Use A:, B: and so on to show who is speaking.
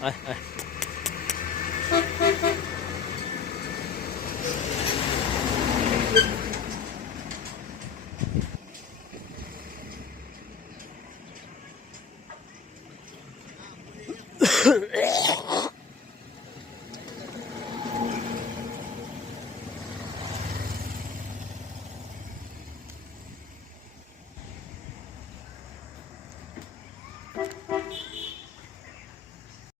A: 哎哎。